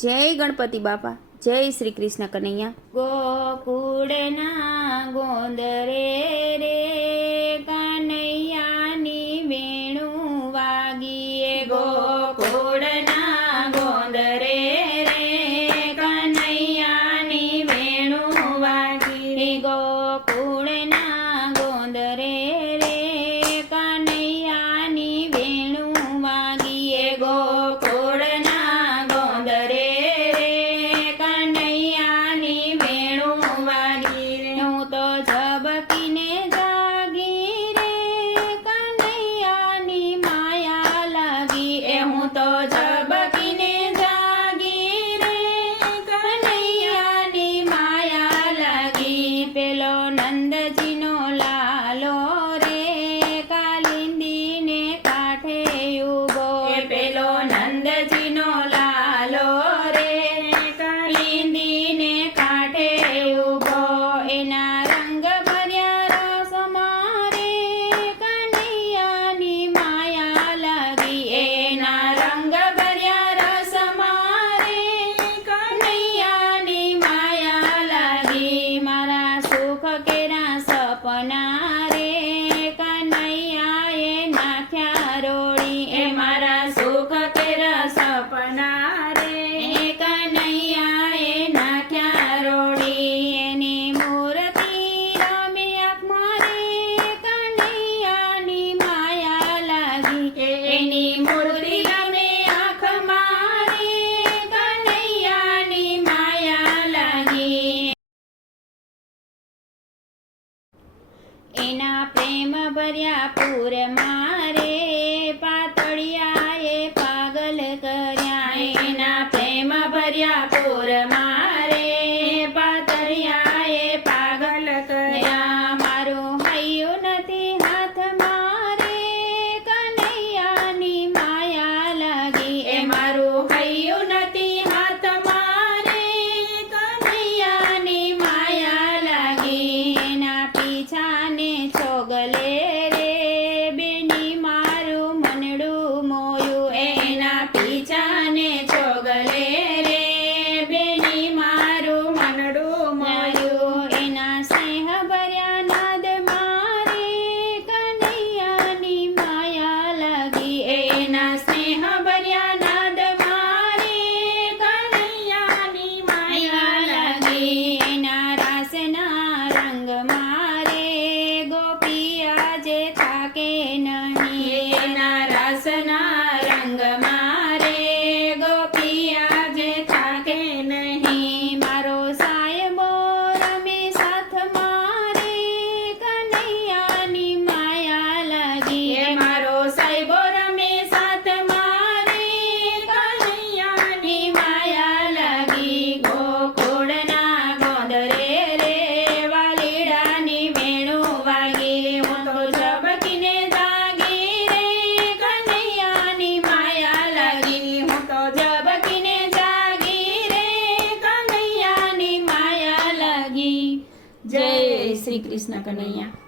જય ગણપતિ બાપા, જય શ્રી કૃષ્ણ કનૈયા. ગોકુળના ગોંદરે રે કનૈયાની વેણું વાગીએ. ગોકુળના ગોંદરે રે કનૈયાની વેણું વાગી. ગોકુળના ગોંદરે રે કનૈયાની વેણું વાગીએ. ગોકુળના ગોંદરે નંદજીનો લાલો રે કાલિંદીને કાંઠે ઊભો. પેલો નંદજીનો લાલો રે કાલિંદીને કાંઠે ઊભો. એના રંગ ભર્યા રસમાં રે કનૈયાની માયા લાગી. એના રંગ ભર્યા રસમાં રે કનૈયાની માયા લાગી. મારા સુખ કેરા સપના રે કનૈયાએ નાખ્યા રોડી. એ મારા સુખ કેરા સપના રે કનૈયાએ નાખ્યા રોડી. એની મૂર્તિ રમી આંખમાં રે કનૈયાની માયા લાગી. એની મૂર્તિ રમી આંખમાં રે કનૈયાની માયા લાગી. એના પ્રેમ ભર્યા પૂરમાં રે પાતળિયાએ પાગલ કર્યા. એના પ્રેમ ભર્યા પૂરમાં રે પાતળિયાએ પાગલ કર્યા. મારું હૈયું નથી હાથમાં રે કનૈયાની માયા લાગી. એ મારું હૈયું નથી હાથમાં રે કનૈયાની માયા લાગી. એના પીછાને છોગલે રે બેની મારું મનડું મોયું. એના પીછાને છોગલે રે બેની મારું મનડું મોયું. એના સ્નેહ ભર્યા નાદમાં રે કનૈયાની માયા લાગી. એના સ્નેહ ભર્યા નાદમાં રે કનૈયાની માયા લાગી. એના રાસના રંગમાં રે ગોપિયા જે થાકે નહીં. એના રાસના રંગમાં રે ગોપિયા જે થાકે નહીં. મારો સાયબો રમે સાથમાં રે કનૈયાની માયા લાગી. મારો સાયબો રમે સાથમાં રે કનૈયાની માયા લાગી. ગોકુળના ગોંદરે રે વાલીડાની વેણું વાગી. હું તો ઝબકીને જાગી રે કનૈયાની માયા લાગી. હું તો ઝબકીને જાગી રે કનૈયાની માયા લાગી. જય શ્રી કૃષ્ણ કનૈયા.